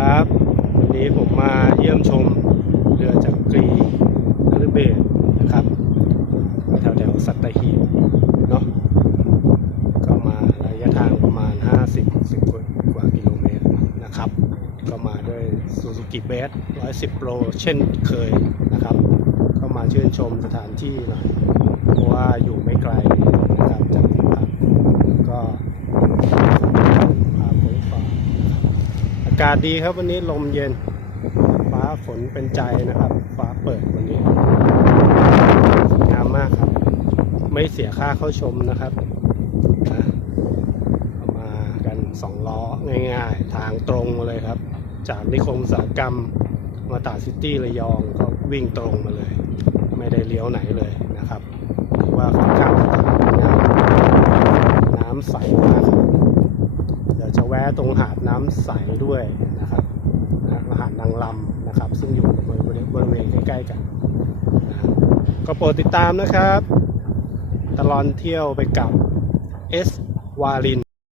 ครับวันนี้ผมมาเยี่ยมชมเรือจักรีนฤเบศนะครับแถวแถวสัตหีบเนาะก็มาระยะทางประมาณ 50 10กว่ากิโลเมตรนะครับ ก็มาด้วย Suzuki b a s 110 Pro เช่นเคยนะครับ ก็มาชื่นชมสถานที่หน่อยเพราะว่าอยู่ไม่ไกลนะครับจากที่พักก็พาฝนฟ้าอากาศดีครับวันนี้ลมเย็น ฟ้าฝนเป็นใจนะครับ ฟ้าเปิดวันนี้สวยงามมากครับ ไม่เสียค่าเข้าชมนะครับนะมากันสองล้อง่ายๆ ทางตรงเลยครับ จากนิคมสาหกรรมมาตาซิตี้ระยองก็วิ่งตรงมาเลย ไม่ได้เลี้ยวไหนเลยนะครับถือว่าค่อนข้างจะน้ำใสมากครับ แวะตรงหาดน้ำใสด้วยนะครับนะหาดนางลำนะครับ ซึ่งอยู่บริเวณบริเวณใกล้ๆกันก็โปรดติดตามนะครับ ตลอดเที่ยวไปกับเอสวาลิน